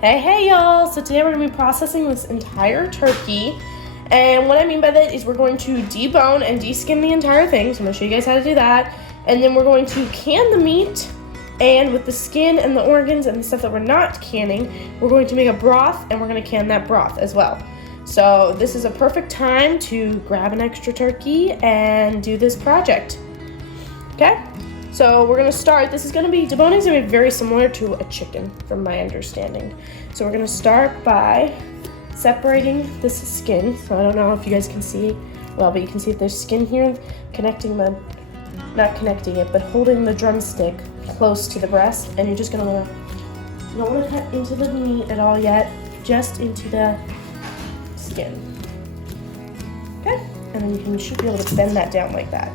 Hey y'all! So today we're going to be processing this entire turkey, and what I mean by that is we're going to debone and deskin the entire thing, so I'm going to show you guys how to do that, and then we're going to can the meat, and with the skin and the organs and the stuff that we're not canning, we're going to make a broth, and we're going to can that broth as well. So this is a perfect time to grab an extra turkey and do this project. Okay? So we're gonna start, deboning is gonna be very similar to a chicken from my understanding. So we're gonna start by separating this skin. So I don't know if you guys can see, well, but you can see that there's skin here not connecting it, but holding the drumstick close to the breast. And you're just gonna you don't wanna cut into the meat at all yet, just into the skin. Okay, and then you should be able to bend that down like that.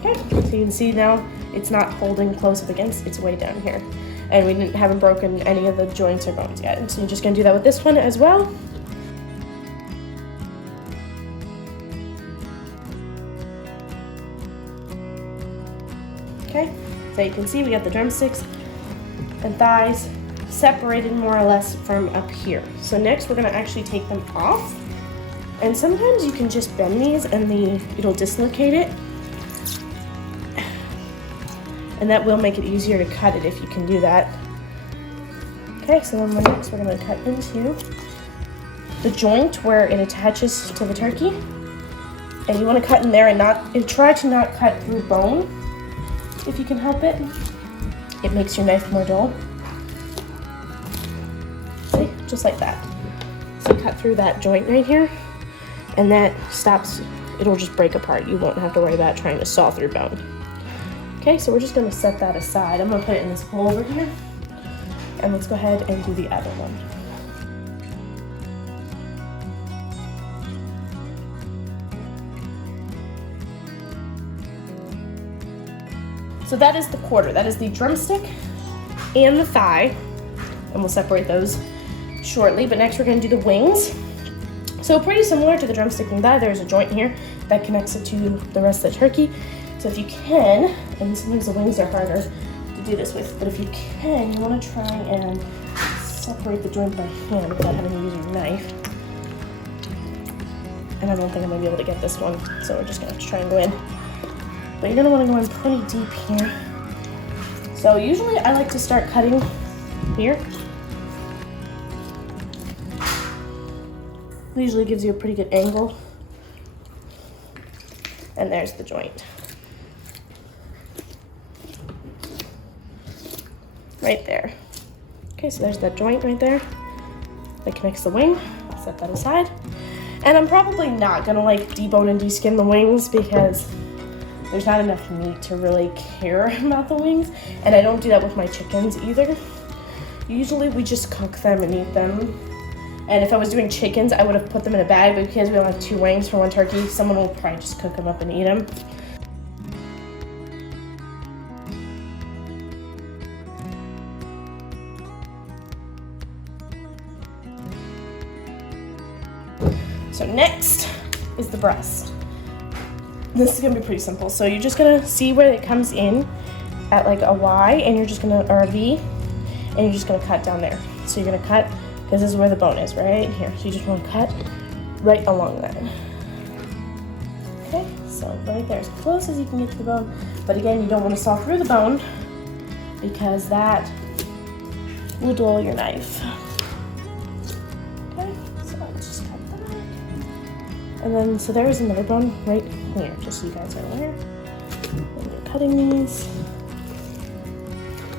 Okay, so you can see now it's not holding close up against, it's way down here. And we haven't broken any of the joints or bones yet. And so you're just gonna do that with this one as well. Okay, so you can see we got the drumsticks and thighs separated more or less from up here. So next we're gonna actually take them off. And sometimes you can just bend these and it'll dislocate it. And that will make it easier to cut it if you can do that. Okay, so then next we're gonna cut into the joint where it attaches to the turkey. And you wanna cut in there and try to not cut through bone if you can help it. It makes your knife more dull. See, just like that. So cut through that joint right here, and that stops, it'll just break apart. You won't have to worry about trying to saw through bone. Okay, so we're just gonna set that aside. I'm gonna put it in this bowl over here. And let's go ahead and do the other one. So that is the quarter. That is the drumstick and the thigh. And we'll separate those shortly. But next we're gonna do the wings. So pretty similar to the drumstick and thigh, there's a joint here that connects it to the rest of the turkey. So if you can, and sometimes the wings are harder to do this with, but if you can, you want to try and separate the joint by hand without having to use your knife. And I don't think I'm going to be able to get this one, so we're just going to try and go in. But you're going to want to go in pretty deep here. So usually I like to start cutting here. It usually gives you a pretty good angle. And there's the joint. Right there. Okay, so there's that joint right there that connects the wing. I'll set that aside. And I'm probably not gonna debone and deskin the wings because there's not enough meat to really care about the wings. And I don't do that with my chickens either. Usually we just cook them and eat them. And if I was doing chickens, I would have put them in a bag, but because we only have 2 wings for 1 turkey, someone will probably just cook them up and eat them. So next is the breast. This is gonna be pretty simple. So you're just gonna see where it comes in at a Y, and you're just gonna, or a V, and you're just gonna cut down there. So you're gonna cut, because this is where the bone is, right here. So you just wanna cut right along that. Okay, so right there, as close as you can get to the bone. But again, you don't wanna saw through the bone because that will dull your knife. And then, so there's another bone right here, just so you guys are aware. And you're cutting these.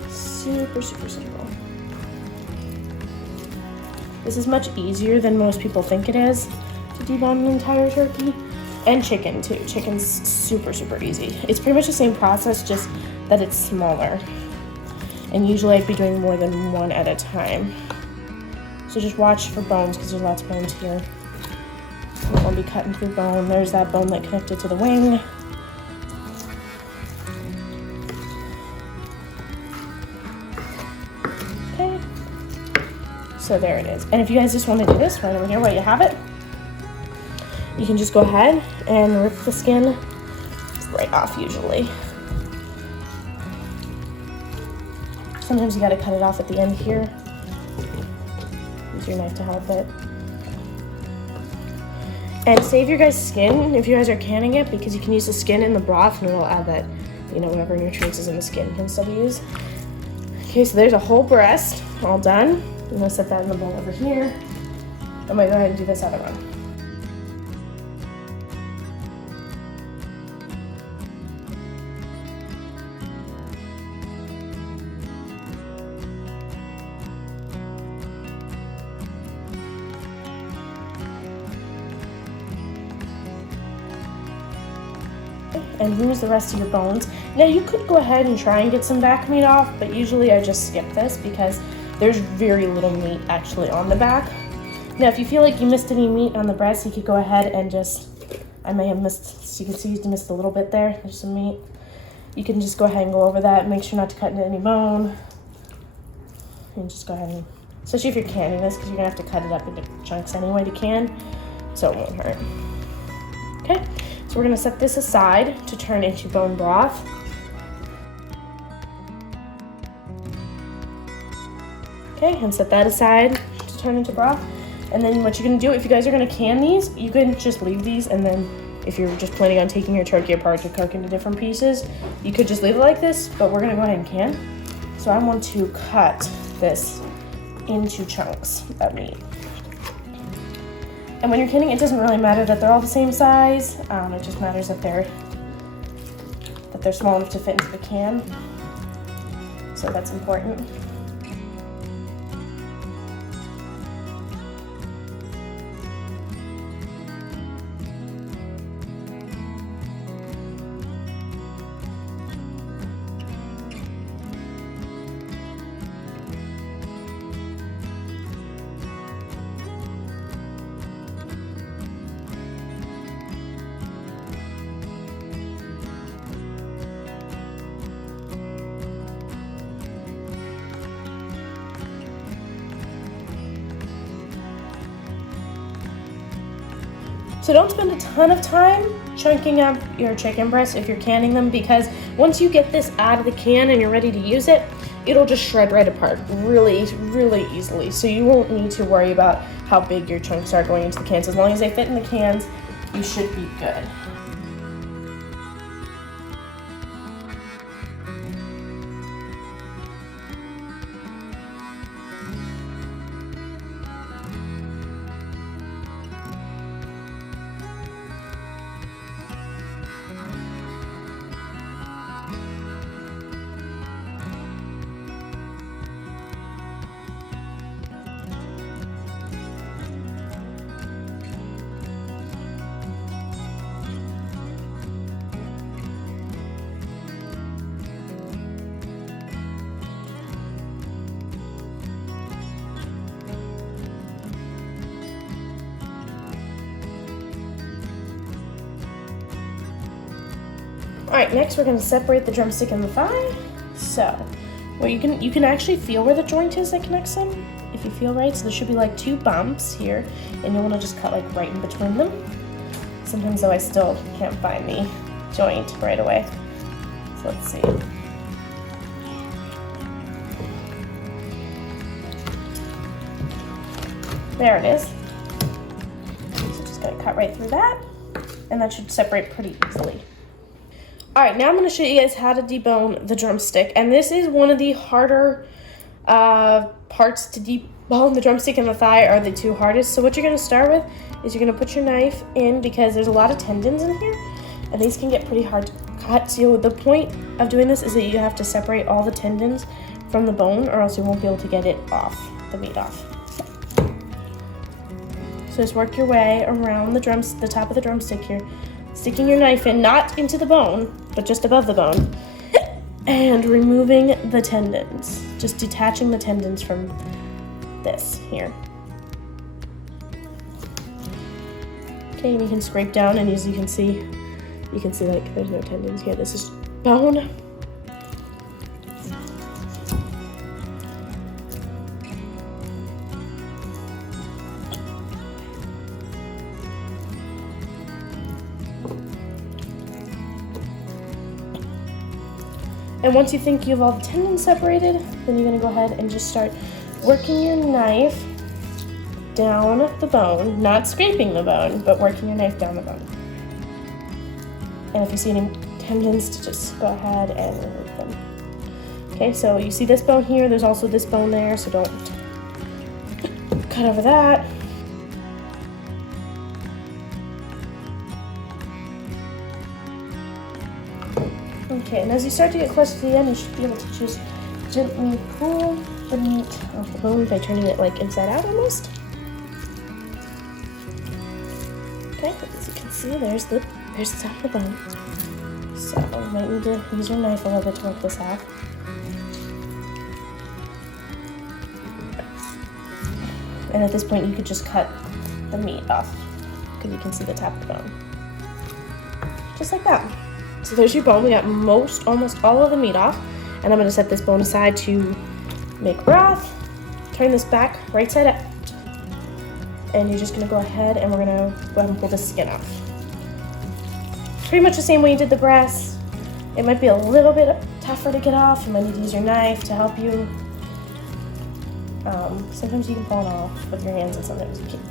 Super, super simple. This is much easier than most people think it is to debone an entire turkey. And chicken too. Chicken's super, super easy. It's pretty much the same process, just that it's smaller. And usually I'd be doing more than 1 at a time. So just watch for bones, because there's lots of bones here. You won't be cutting through bone. There's that bone that connected to the wing. Okay. So there it is. And if you guys just want to do this right over here where you have it, you can just go ahead and rip the skin right off usually. Sometimes you gotta cut it off at the end here. Use your knife to help it. And save your guys' skin if you guys are canning it, because you can use the skin in the broth and it'll add that, you know, whatever nutrients is in the skin you can still use. Okay, so there's a whole breast all done. I'm gonna set that in the bowl over here. I'm gonna go ahead and do this other one. And use the rest of your bones. Now you could go ahead and try and get some back meat off, but usually I just skip this because there's very little meat actually on the back. Now if you feel like you missed any meat on the breast, you could go ahead and just, I may have missed, so you can see you missed a little bit there. There's some meat. You can just go ahead and go over that. Make sure not to cut into any bone. And just go ahead and, especially if you're canning this, because you're gonna have to cut it up into chunks anyway to can, so it won't hurt. Okay. So we're gonna set this aside to turn into bone broth. Okay, and set that aside to turn into broth. And then what you're gonna do, if you guys are gonna can these, you can just leave these, and then if you're just planning on taking your turkey apart to cook into different pieces, you could just leave it like this, but we're gonna go ahead and can. So I want to cut this into chunks of meat. And when you're canning, it doesn't really matter that they're all the same size. It just matters that they're small enough to fit into the can. So that's important. So don't spend a ton of time chunking up your chicken breasts if you're canning them, because once you get this out of the can and you're ready to use it, it'll just shred right apart really, really easily. So you won't need to worry about how big your chunks are going into the cans. As long as they fit in the cans, you should be good. All right, next we're gonna separate the drumstick and the thigh. So, well, you can actually feel where the joint is that connects them, if you feel right. So there should be like 2 bumps here, and you'll wanna just cut like right in between them. Sometimes though I still can't find the joint right away. So let's see. There it is. So just gonna cut right through that, and that should separate pretty easily. All right, now I'm gonna show you guys how to debone the drumstick, and this is one of the harder parts to debone. The drumstick and the thigh are the 2 hardest. So what you're gonna start with is you're gonna put your knife in, because there's a lot of tendons in here, and these can get pretty hard to cut. So the point of doing this is that you have to separate all the tendons from the bone, or else you won't be able to get it off, the meat off. So just work your way around the top of the drumstick here, sticking your knife in, not into the bone, but just above the bone, and removing the tendons, just detaching the tendons from this here. Okay, and you can scrape down, and as you can see like there's no tendons here. This is bone. And once you think you have all the tendons separated, then you're gonna go ahead and just start working your knife down the bone, not scraping the bone, but working your knife down the bone. And if you see any tendons, to just go ahead and remove them. Okay, so you see this bone here, there's also this bone there, so don't cut over that. Okay, and as you start to get close to the end, you should be able to just gently pull the meat off the bone by turning it like inside out almost. Okay, as you can see, there's the top of the bone. So you might need to use your knife a little bit to work this out. And at this point, you could just cut the meat off because you can see the top of the bone. Just like that. So there's your bone. We got almost all of the meat off. And I'm going to set this bone aside to make broth. Turn this back, right side up. And you're just going to go ahead and we're going to go ahead and pull the skin off. Pretty much the same way you did the breast. It might be a little bit tougher to get off. You might need to use your knife to help you. Sometimes you can pull it off with your hands and sometimes you can't.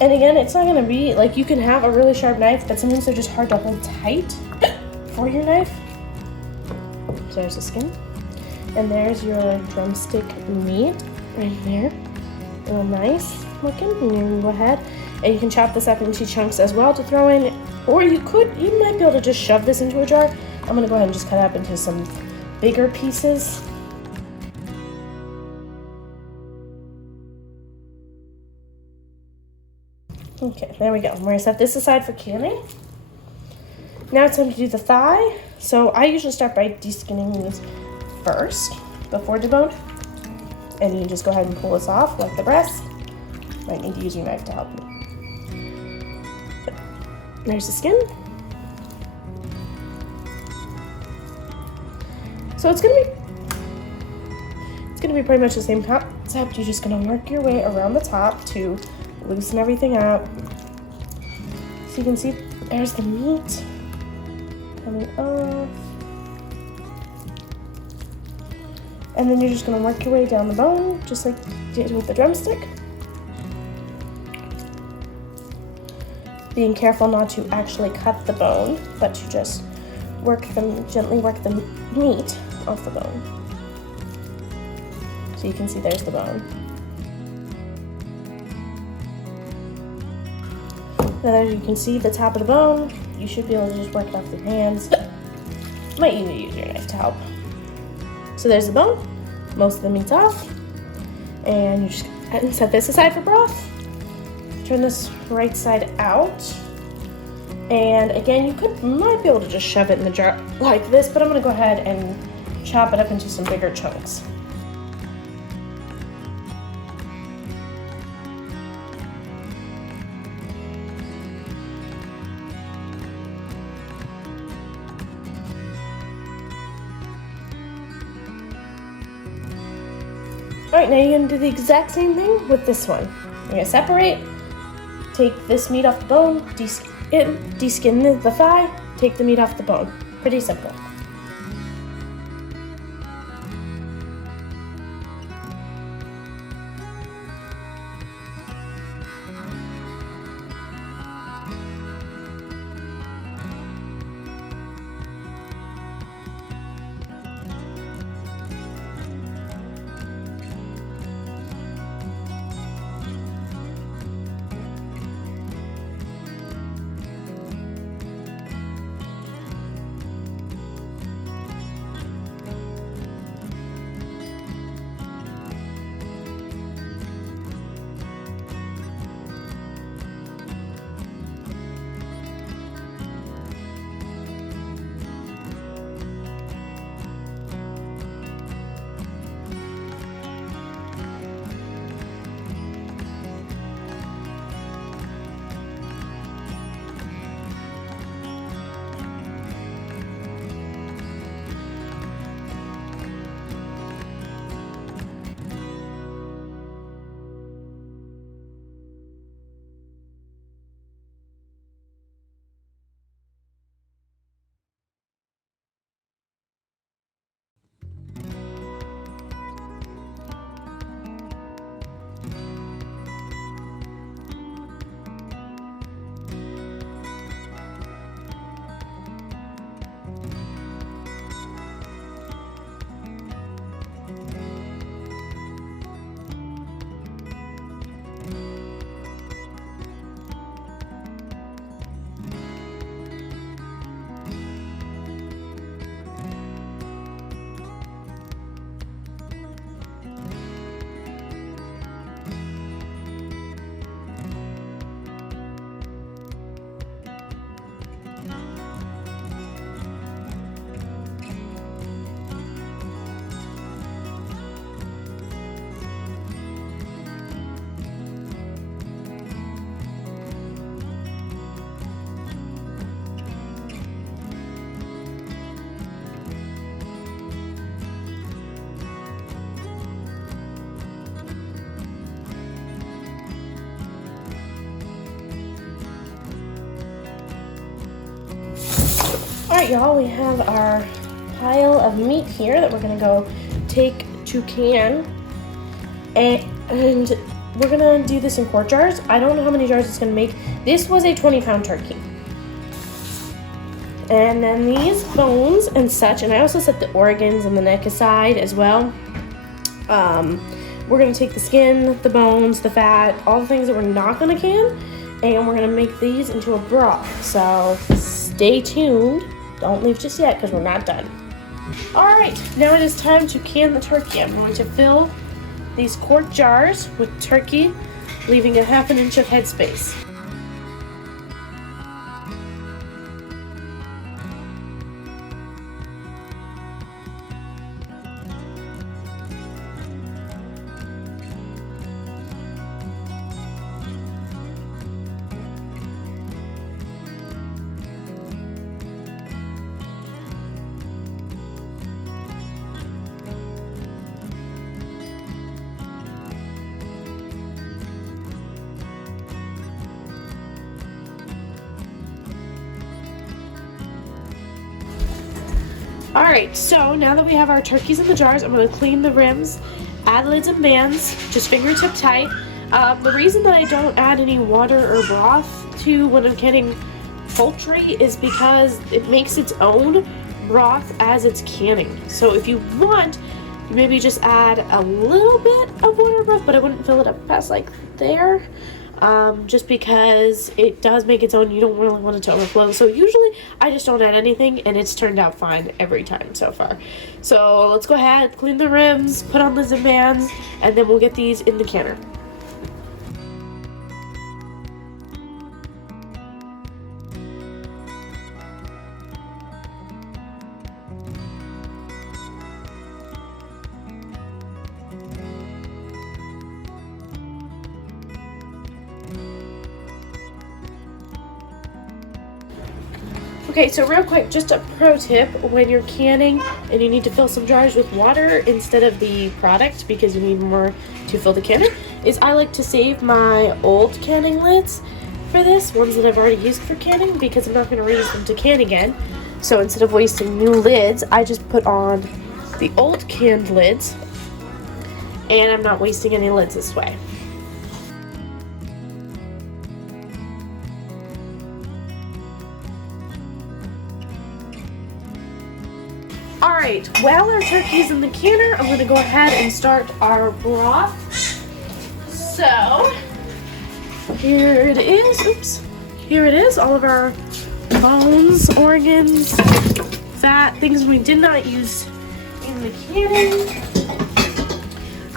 And again, it's not going to be, like, you can have a really sharp knife, but sometimes they're just hard to hold tight for your knife. So there's the skin. And there's your drumstick meat right there. Real nice looking. And you can go ahead and you can chop this up into chunks as well to throw in. Or you might be able to just shove this into a jar. I'm going to go ahead and just cut it up into some bigger pieces. Okay, there we go. We're going to set this aside for canning. Now it's time to do the thigh. So I usually start by deskinning these first before debone. And you can just go ahead and pull this off like the breast. Might need to use your knife to help you. There's the skin. So it's gonna be pretty much the same concept. You're just gonna work your way around the top to loosen everything up. So you can see there's the meat coming off. And then you're just gonna work your way down the bone, just like you did with the drumstick. Being careful not to actually cut the bone, but to just gently work the meat off the bone. So you can see there's the bone. Then as you can see the top of the bone, you should be able to just work it off with your hands. Might need to use your knife to help. So there's the bone, most of the meat's off. And you just go ahead and set this aside for broth. Turn this right side out. And again, you might be able to just shove it in the jar like this, but I'm gonna go ahead and chop it up into some bigger chunks. All right, now you're gonna do the exact same thing with this one. You're gonna separate, take this meat off the bone, deskin the thigh, take the meat off the bone. Pretty simple. Alright, y'all, we have our pile of meat here that we're gonna go take to can. And we're gonna do this in quart jars. I don't know how many jars it's gonna make. This was a 20-pound turkey. And then these bones and such, and I also set the organs and the neck aside as well. We're gonna take the skin, the bones, the fat, all the things that we're not gonna can, and we're gonna make these into a broth. So stay tuned. Don't leave just yet because we're not done. All right, now it is time to can the turkey. I'm going to fill these quart jars with turkey, leaving a 1/2 inch of headspace. Alright, so now that we have our turkeys in the jars, I'm going to clean the rims, add lids and bands, just fingertip tight. The reason that I don't add any water or broth to when I'm canning poultry is because it makes its own broth as it's canning. So if you want, you maybe just add a little bit of water or broth, but I wouldn't fill it up past like there. Just because it does make its own, you don't really want it to overflow. So usually I just don't add anything and it's turned out fine every time so far. So let's go ahead, clean the rims, put on lids and bands, and then we'll get these in the canner. Okay, so real quick, just a pro tip, when you're canning and you need to fill some jars with water instead of the product because you need more to fill the canner, is I like to save my old canning lids for this, ones that I've already used for canning, because I'm not going to reuse them to can again. So instead of wasting new lids, I just put on the old canned lids, and I'm not wasting any lids this way. Alright, while our turkey's in the canner, I'm going to go ahead and start our broth. So, here it is. Oops. Here it is, all of our bones, organs, fat, things we did not use in the canning.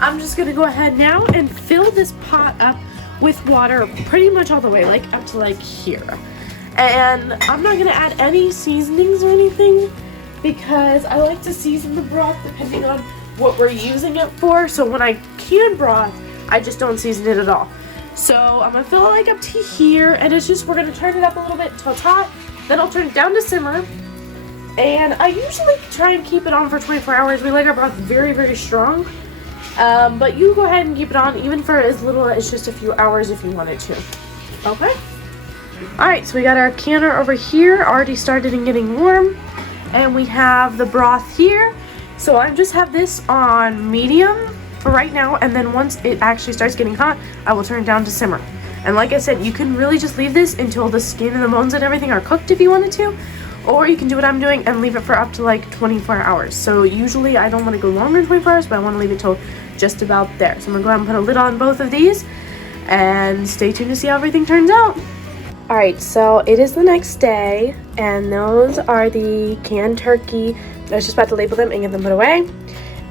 I'm just going to go ahead now and fill this pot up with water pretty much all the way, like up to like here. And I'm not going to add any seasonings or anything, because I like to season the broth depending on what we're using it for. So when I can broth, I just don't season it at all. So I'm gonna fill it like up to here, and it's just, we're gonna turn it up a little bit until it's hot. Then I'll turn it down to simmer. And I usually try and keep it on for 24 hours. We like our broth very, very strong. But you go ahead and keep it on even for as little as just a few hours if you wanted to. Okay? Alright, so we got our canner over here, already started and getting warm. And we have the broth here. So I just have this on medium for right now, and then once it actually starts getting hot, I will turn it down to simmer. And like I said, you can really just leave this until the skin and the bones and everything are cooked if you wanted to, or you can do what I'm doing and leave it for up to like 24 hours. So usually I don't want to go longer than 24 hours, but I want to leave it till just about there. So I'm gonna go ahead and put a lid on both of these and stay tuned to see how everything turns out. Alright, so it is the next day, and those are the canned turkey. I was just about to label them and get them put away.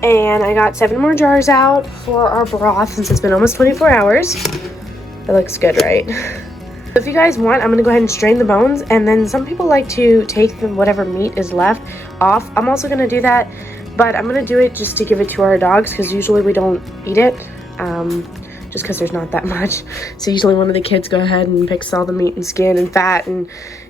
And I got 7 more jars out for our broth since it's been almost 24 hours. It looks good, right? So if you guys want, I'm going to go ahead and strain the bones, and then some people like to take the whatever meat is left off. I'm also going to do that, but I'm going to do it just to give it to our dogs because usually we don't eat it. Just because there's not that much. So usually one of the kids go ahead and picks all the meat and skin and fat, and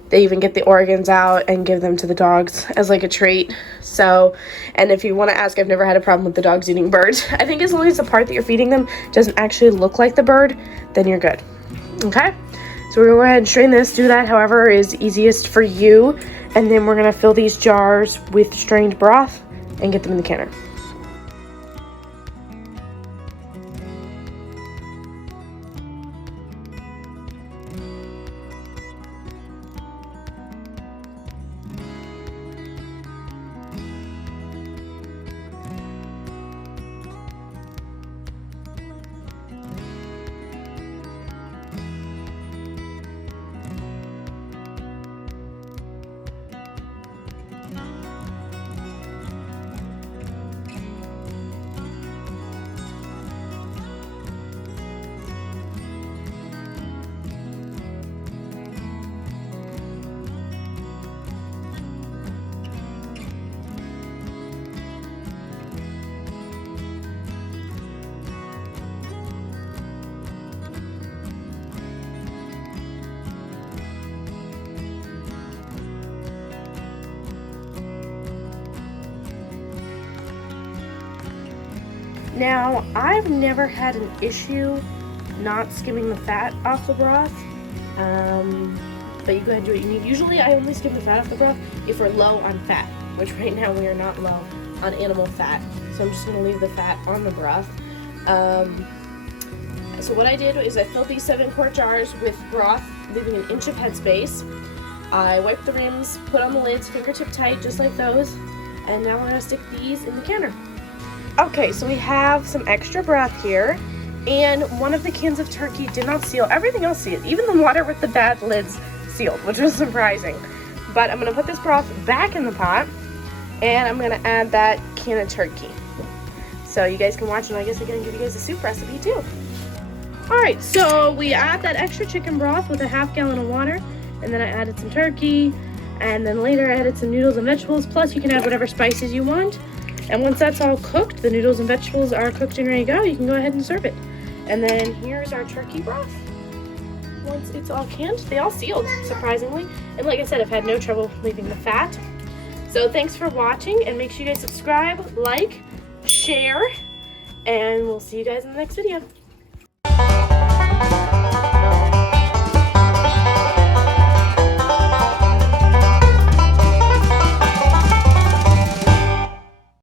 they even get the organs out and give them to the dogs as like a treat. So, and if you want to ask, I've never had a problem with the dogs eating birds. I think as long as the part that you're feeding them doesn't actually look like the bird, then you're good. Okay? So So we're gonna go ahead and strain this, do that however is easiest for you. And then we're gonna fill these jars with strained broth and get them in the canner. Now, I've never had an issue not skimming the fat off the broth, but you go ahead and do what you need. Usually I only skim the fat off the broth if we're low on fat, which right now we are not low on animal fat, so I'm just going to leave the fat on the broth. So what I did is I filled these 7-quart jars with broth, leaving an inch of headspace. I wiped the rims, put on the lids, fingertip tight, just like those, and now we're going to stick these in the canner. Okay, so we have some extra broth here, and one of the cans of turkey did not seal. Everything else sealed, even the water with the bad lids sealed, which was surprising. But I'm gonna put this broth back in the pot, and I'm gonna add that can of turkey. So you guys can watch, and I guess I'm gonna give you guys a soup recipe too. All right, so we add that extra chicken broth with a 1/2 gallon of water, and then I added some turkey, and then later I added some noodles and vegetables, plus you can add whatever spices you want. And once that's all cooked, the noodles and vegetables are cooked and ready to go, you can go ahead and serve it. And then here's our turkey broth. Once it's all canned, they all sealed, surprisingly. And like I said, I've had no trouble leaving the fat. So thanks for watching, and make sure you guys subscribe, like, share, and we'll see you guys in the next video.